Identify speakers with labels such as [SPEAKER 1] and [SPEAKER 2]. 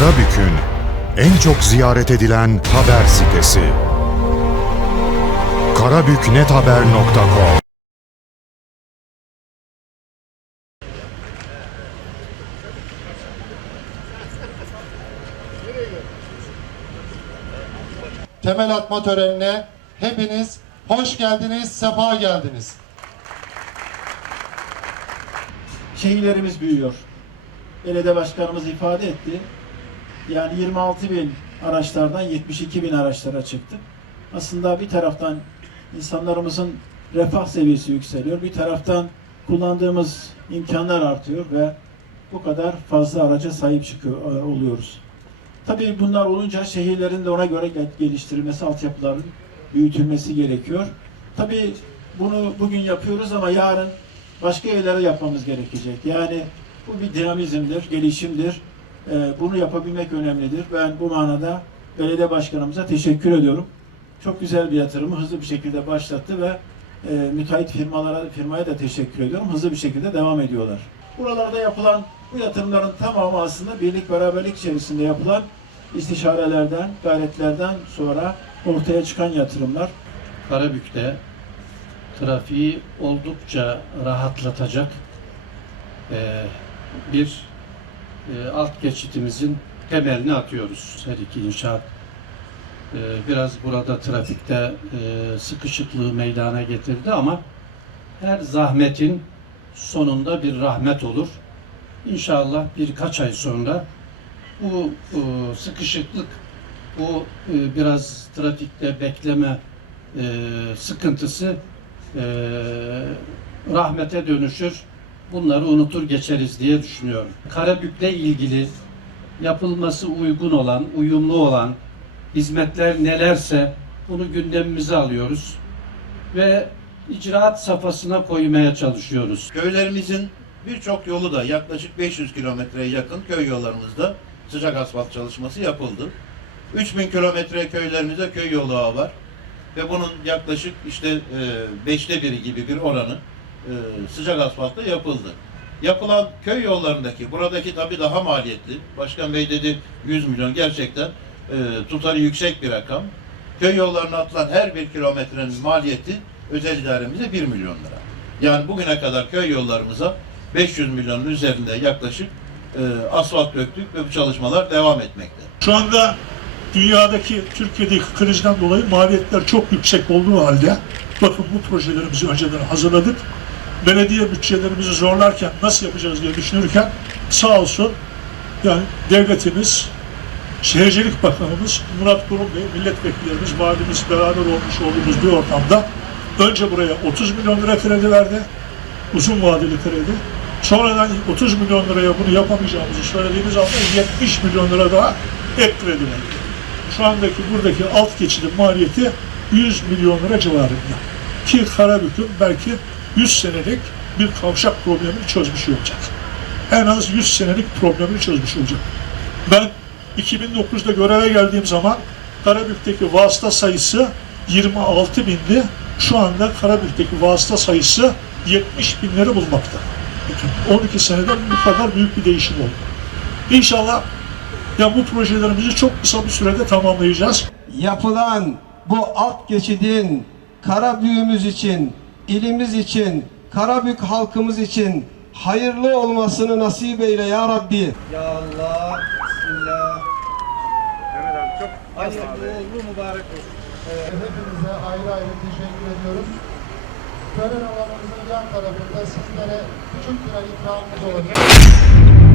[SPEAKER 1] Karabük'ün en çok ziyaret edilen haber sitesi. karabüknethaber.com
[SPEAKER 2] temel atma törenine hepiniz hoş geldiniz, sefa geldiniz.
[SPEAKER 3] şehirlerimiz büyüyor. Belediye başkanımız ifade etti. Yani 26 bin araçlardan 72 bin araçlara çıktık. Aslında bir taraftan insanlarımızın refah seviyesi yükseliyor. Bir taraftan kullandığımız imkanlar artıyor ve bu kadar fazla araca sahip çıkıyor e, oluyoruz. Tabii bunlar olunca şehirlerin de ona göre gel- geliştirilmesi, altyapıların büyütülmesi gerekiyor. Tabii bunu bugün yapıyoruz ama yarın başka yerlere yapmamız gerekecek. Yani bu bir dinamizmdir, gelişimdir. Ee, bunu yapabilmek önemlidir. Ben bu manada belediye başkanımıza teşekkür ediyorum. Çok güzel bir yatırımı hızlı bir şekilde başlattı ve e, müteahhit firmalara firmaya da teşekkür ediyorum. Hızlı bir şekilde devam ediyorlar. Buralarda yapılan bu yatırımların tamamı aslında birlik beraberlik içerisinde yapılan istişarelerden, gayretlerden sonra ortaya çıkan yatırımlar.
[SPEAKER 4] Karabük'te trafiği oldukça rahatlatacak eee, bir eee, alt geçitimizin temelini atıyoruz her iki inşaat. Eee, Biraz burada trafikte eee, sıkışıklığı meydana getirdi ama her zahmetin sonunda bir rahmet olur. İnşallah birkaç ay sonra bu sıkışıklık, bu biraz trafikte bekleme e, sıkıntısı e, rahmete dönüşür. Bunları unutur geçeriz diye düşünüyorum. Karabük'le ilgili yapılması uygun olan, uyumlu olan hizmetler nelerse bunu gündemimize alıyoruz ve icraat safhasına koymaya çalışıyoruz.
[SPEAKER 5] Köylerimizin birçok yolu da yaklaşık 500 kilometreye yakın köy yollarımızda sıcak asfalt çalışması yapıldı. 3000 kilometre köylerimizde köy yolu var ve bunun yaklaşık işte e, beşte biri gibi bir oranı e, sıcak asfaltta yapıldı. Yapılan köy yollarındaki, buradaki tabii daha maliyetli. Başkan Bey dedi 100 milyon gerçekten e, tutarı yüksek bir rakam. Köy yollarına atılan her bir kilometrenin maliyeti özel idaremize 1 milyon lira. Yani bugüne kadar köy yollarımıza 500 milyonun üzerinde yaklaşık e, asfalt döktük ve bu çalışmalar devam etmekte.
[SPEAKER 6] Şu anda dünyadaki, Türkiye'deki krizden dolayı maliyetler çok yüksek olduğu halde bakın bu projelerimizi önceden hazırladık. Belediye bütçelerimizi zorlarken nasıl yapacağız diye düşünürken sağ olsun yani devletimiz, Şehircilik Bakanımız Murat Kurum Bey, milletvekillerimiz, valimiz beraber olmuş olduğumuz bir ortamda önce buraya 30 milyon lira kredi verdi. Uzun vadeli kredi. Sonradan 30 milyon liraya bunu yapamayacağımızı söylediğimiz anda 70 milyon lira daha ek kredi verdi. Şu andaki buradaki alt geçidin maliyeti 100 milyon lira civarında. Ki Karabük'ün belki 100 senelik bir kavşak problemini çözmüş olacak. En az 100 senelik problemini çözmüş olacak. Ben 2009'da göreve geldiğim zaman Karabük'teki vasıta sayısı 26 bindi. Şu anda Karabük'teki vasıta sayısı 70 binleri bulmakta. Bakın 12 senede bu kadar büyük bir değişim oldu. İnşallah ya bu projelerimizi çok kısa bir sürede tamamlayacağız.
[SPEAKER 7] yapılan bu alt geçidin Karabük'ümüz için, ilimiz için, Karabük halkımız için hayırlı olmasını nasip eyle ya Rabbi. Ya Allah, Bismillah. Mehmet abi çok hayırlı uğurlu mübarek olsun.
[SPEAKER 2] Hepinize ayrı ayrı teşekkür ediyoruz. Tören alanımızın yan tarafında sizlere küçük bir ikramımız olacak.